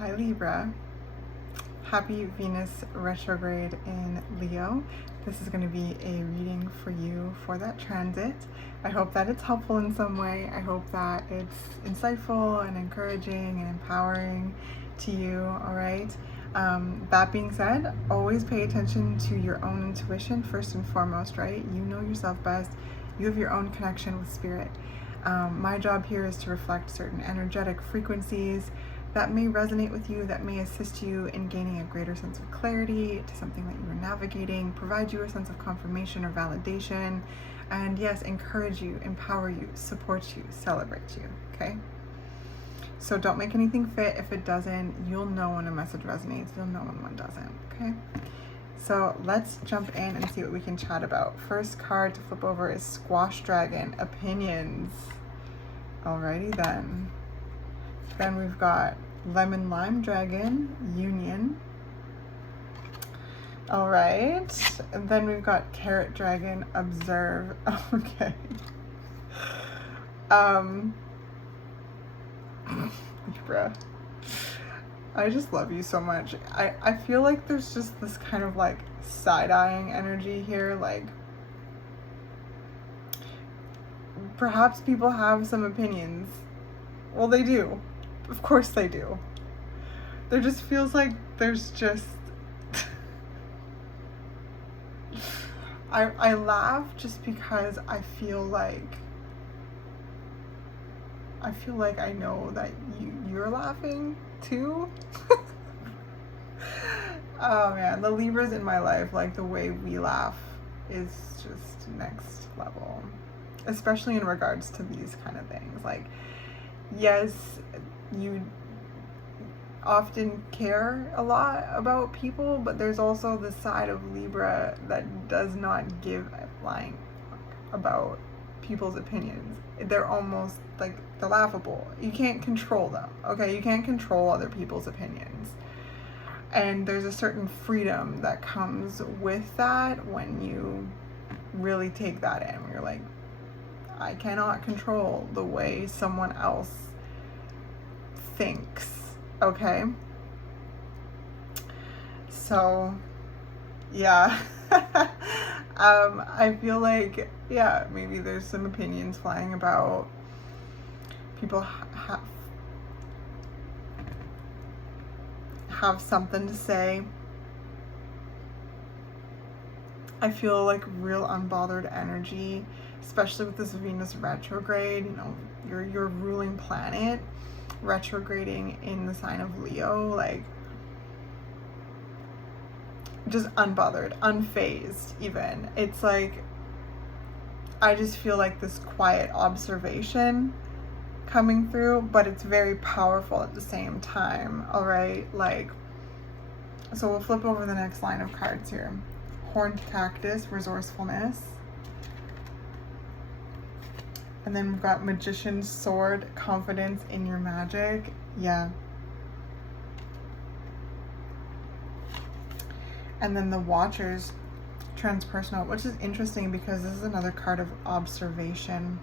Hi Libra, happy Venus retrograde in Leo. This is going to be a reading for you for that transit. I hope that it's helpful in some way. I hope that it's insightful and encouraging and empowering to you, all right? That being said, always pay attention to your own intuition first and foremost, right? You know yourself best. You have your own connection with spirit. My job here is to reflect certain energetic frequencies that may resonate with you, that may assist you in gaining a greater sense of clarity to something that you are navigating, provide you a sense of confirmation or validation, and yes, encourage you, empower you, support you, celebrate you, okay? So don't make anything fit. If it doesn't, you'll know when a message resonates, you'll know when one doesn't, okay? So let's jump in and see what we can chat about. First card to flip over is Squash Dragon, Opinions. Alrighty then. Then we've got Lemon Lime Dragon, Union. All right. And then we've got Carrot Dragon, Observe. Okay. Libra. I just love you so much. I feel like there's just this kind of like side-eyeing energy here. Like, perhaps people have some opinions. Well, they do. Of course they do. There just feels like there's just... I laugh just because I feel like I know that you're laughing too. Oh man, the Libras in my life, like the way we laugh is just next level. Especially in regards to these kind of things. Like, yes, you often care a lot about people, but there's also the side of Libra that does not give a flying fuck about people's opinions. They're almost like, they're laughable. You can't control them, okay? You can't control other people's opinions. And there's a certain freedom that comes with that when you really take that in. You're like, I cannot control the way someone else thinks, okay? So, yeah. I feel like, yeah, maybe there's some opinions flying about. People have something to say. I feel like real unbothered energy, especially with this Venus retrograde. You know, your ruling planet retrograding in the sign of Leo, like just unbothered, unfazed even. It's like, I just feel like this quiet observation coming through, but it's very powerful at the same time, all right? Like, so we'll flip over the next line of cards here. Horned Cactus, Resourcefulness. And then we've got Magician's Sword, Confidence in your magic. Yeah. And then the Watchers, Transpersonal, which is interesting because this is another card of observation.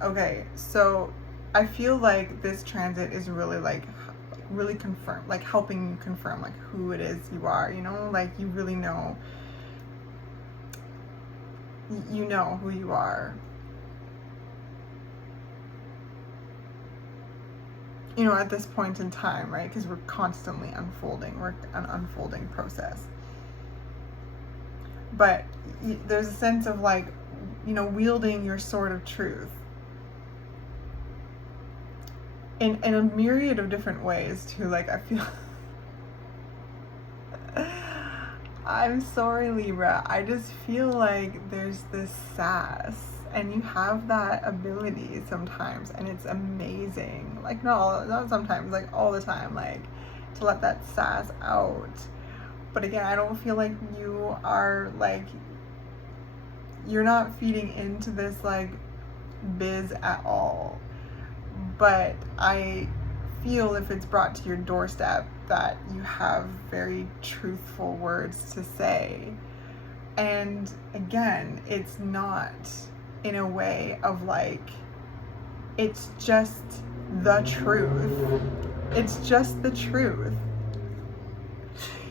Okay, so I feel like this transit is really like, really confirm, like helping you confirm like who it is you are, you know, like you really know, you know who you are. You know, at this point in time, right? Because we're constantly unfolding. We're an unfolding process. But there's a sense of like, you know, wielding your sword of truth in a myriad of different ways too. Like, I feel I'm sorry, Libra. I just feel like there's this sass, and you have that ability sometimes, and it's amazing. Like, not sometimes, like all the time, like to let that sass out. But again, I don't feel like you are like, you're not feeding into this like biz at all. But I feel if it's brought to your doorstep that you have very truthful words to say. And again, it's not in a way of like It's just the truth. It's just the truth.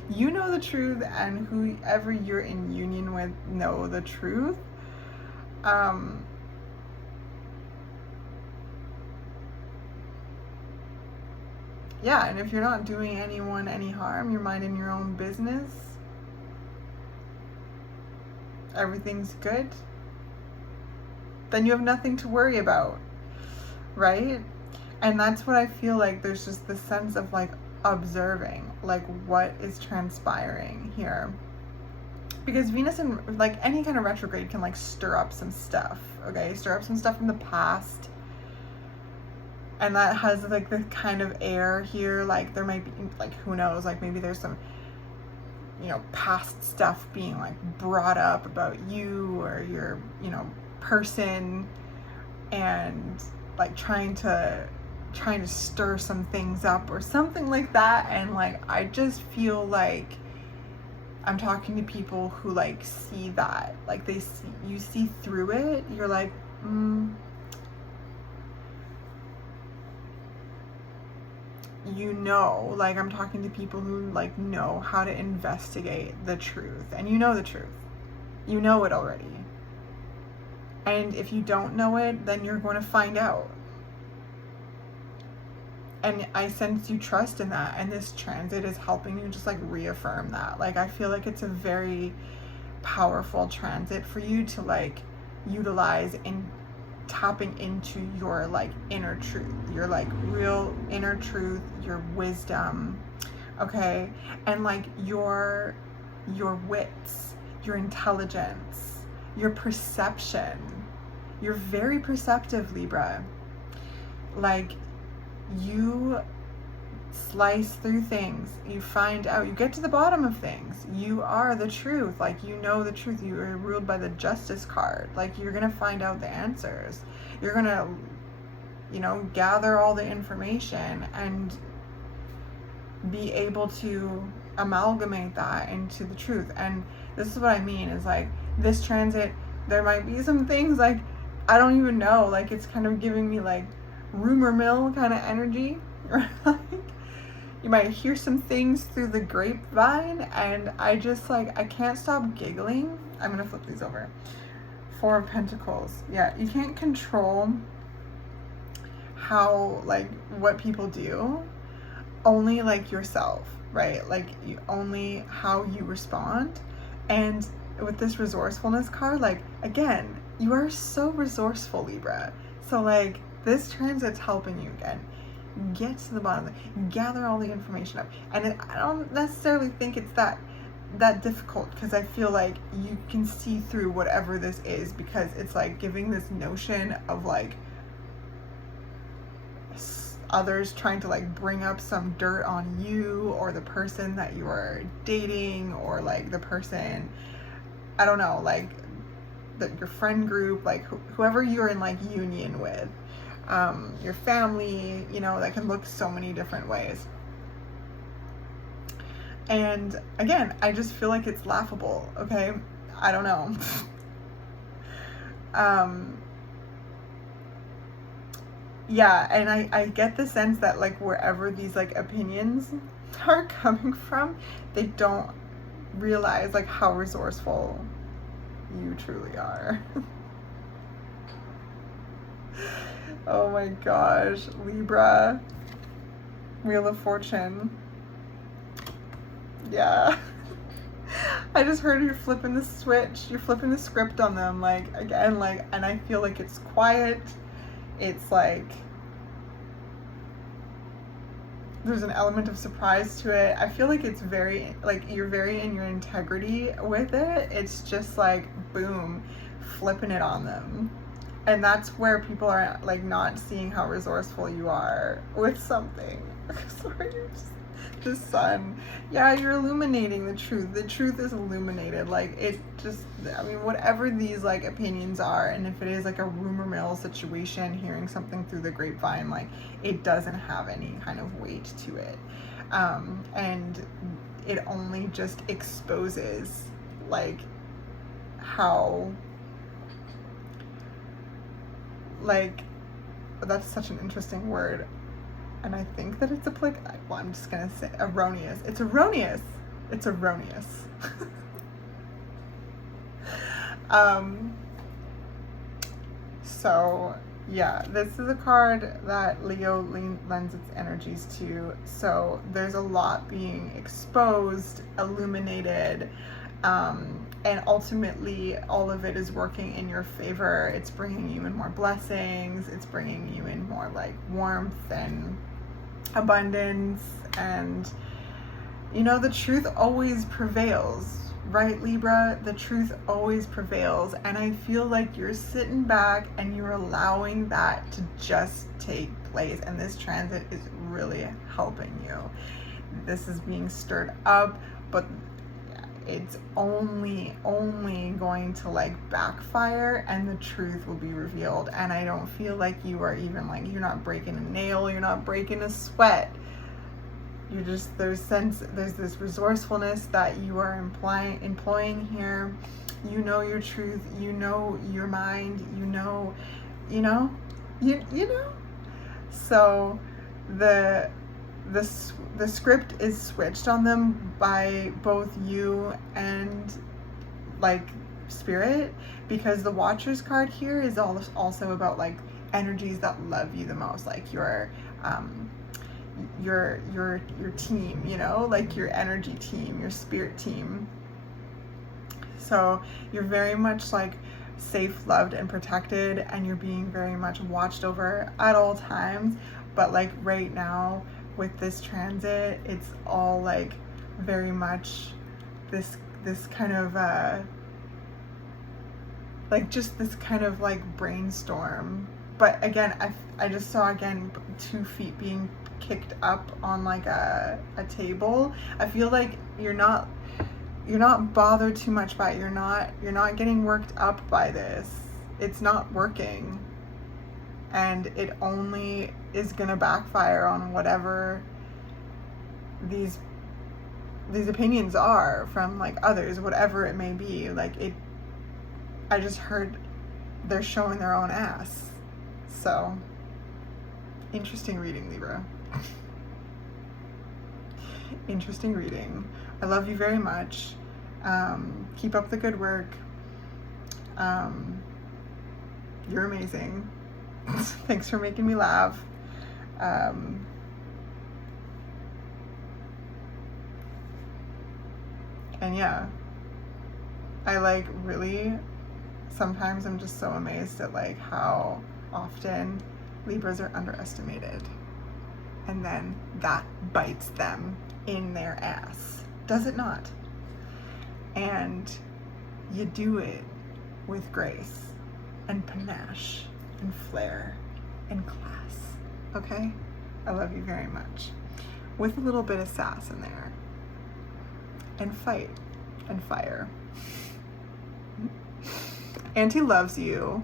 You know the truth, and whoever you're in union with know the truth. Yeah, and if you're not doing anyone any harm, you're minding your own business, everything's good, then you have nothing to worry about, right? And that's what I feel like. There's just this sense of like observing like what is transpiring here, because Venus in like any kind of retrograde can like stir up some stuff, okay? Stir up some stuff from the past, and that has like the kind of air here, like there might be like, who knows, like maybe there's some, you know, past stuff being like brought up about you or your, you know, person, and like trying to stir some things up or something like that. And like I just feel like I'm talking to people who like see that, like they see, you see through it, you're like, you know, like I'm talking to people who like know how to investigate the truth, and you know the truth, you know it already, and if you don't know it, then you're going to find out. And I sense you trust in that, and this transit is helping you just like reaffirm that. Like I feel like it's a very powerful transit for you to like utilize in tapping into your like inner truth, your like real inner truth, your wisdom, okay? And like your wits, your intelligence, your perception. You're very perceptive, Libra. Like you slice through things, you find out, you get to the bottom of things. You are the truth, like you know the truth. You are ruled by the Justice card. Like you're gonna find out the answers. You're gonna, you know, gather all the information and be able to amalgamate that into the truth. And this is what I mean, is like this transit, there might be some things like I don't even know, like it's kind of giving me like rumor mill kind of energy. Like you might hear some things through the grapevine, and I just like, I can't stop giggling. I'm gonna flip these over. Four of Pentacles. Yeah, you can't control how, like, what people do, only like yourself, right? Like you only how you respond. And with this resourcefulness card, like again, you are so resourceful, Libra. So like this transit's helping you again get to the bottom of it, gather all the information up. And I don't necessarily think it's that difficult, because I feel like you can see through whatever this is, because it's like giving this notion of like others trying to like bring up some dirt on you or the person that you are dating, or like the person, I don't know, like your friend group, like whoever you're in like union with, your family, you know, that can look so many different ways. And again, I just feel like it's laughable, okay? I don't know. Yeah, and I get the sense that like wherever these like opinions are coming from, they don't realize like how resourceful you truly are. Oh my gosh, Libra, Wheel of Fortune. Yeah. I just heard you're flipping the switch, you're flipping the script on them, like again, like, and I feel like it's quiet. It's like there's an element of surprise to it. I feel like it's very, like you're very in your integrity with it. It's just like, boom, flipping it on them. And that's where people are like not seeing how resourceful you are with something. Sorry, the sun. Yeah, you're illuminating the truth. The truth is illuminated. Like it just, I mean, whatever these like opinions are, and if it is like a rumor mill situation, hearing something through the grapevine, like it doesn't have any kind of weight to it. And it only just exposes like how like that's such an interesting word. And I think that it's well, I'm just gonna say erroneous. It's erroneous. It's erroneous. So yeah, this is a card that Leo lends its energies to. So there's a lot being exposed, illuminated, and ultimately all of it is working in your favor. It's bringing you in more blessings. It's bringing you in more like warmth and abundance, and you know, the truth always prevails, right, Libra? The truth always prevails, and I feel like you're sitting back and you're allowing that to just take place, and this transit is really helping you. This is being stirred up, but it's only going to like backfire, and the truth will be revealed. And I don't feel like you are even like, you're not breaking a nail, you're not breaking a sweat. You just, there's this resourcefulness that you are employing here. You know your truth, you know your mind, you know. So the script is switched on them by both you and like spirit, because the Watcher's card here is also about like energies that love you the most, like your team, you know, like your energy team, your spirit team. So you're very much like safe, loved, and protected, and you're being very much watched over at all times. But like right now with this transit, it's all like very much this kind of like just this kind of like brainstorm. But again, I just saw again 2 feet being kicked up on like a table. I feel like you're not bothered too much by it. You're not getting worked up by this. It's not working, and it only is gonna backfire on whatever these opinions are from like others, whatever it may be. Like it, I just heard they're showing their own ass. So interesting reading, Libra. Interesting reading. I love you very much. Keep up the good work. You're amazing. Thanks for making me laugh. And yeah, I like really, sometimes I'm just so amazed at like how often Libras are underestimated, and then that bites them in their ass, does it not? And you do it with grace and panache and flair and class, okay? I love you very much. With a little bit of sass in there. And fight and fire. Auntie loves you.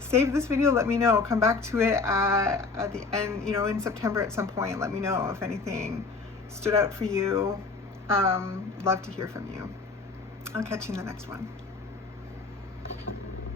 Save this video, let me know. Come back to it at the end, you know, in September at some point. Let me know if anything stood out for you. Love to hear from you. I'll catch you in the next one.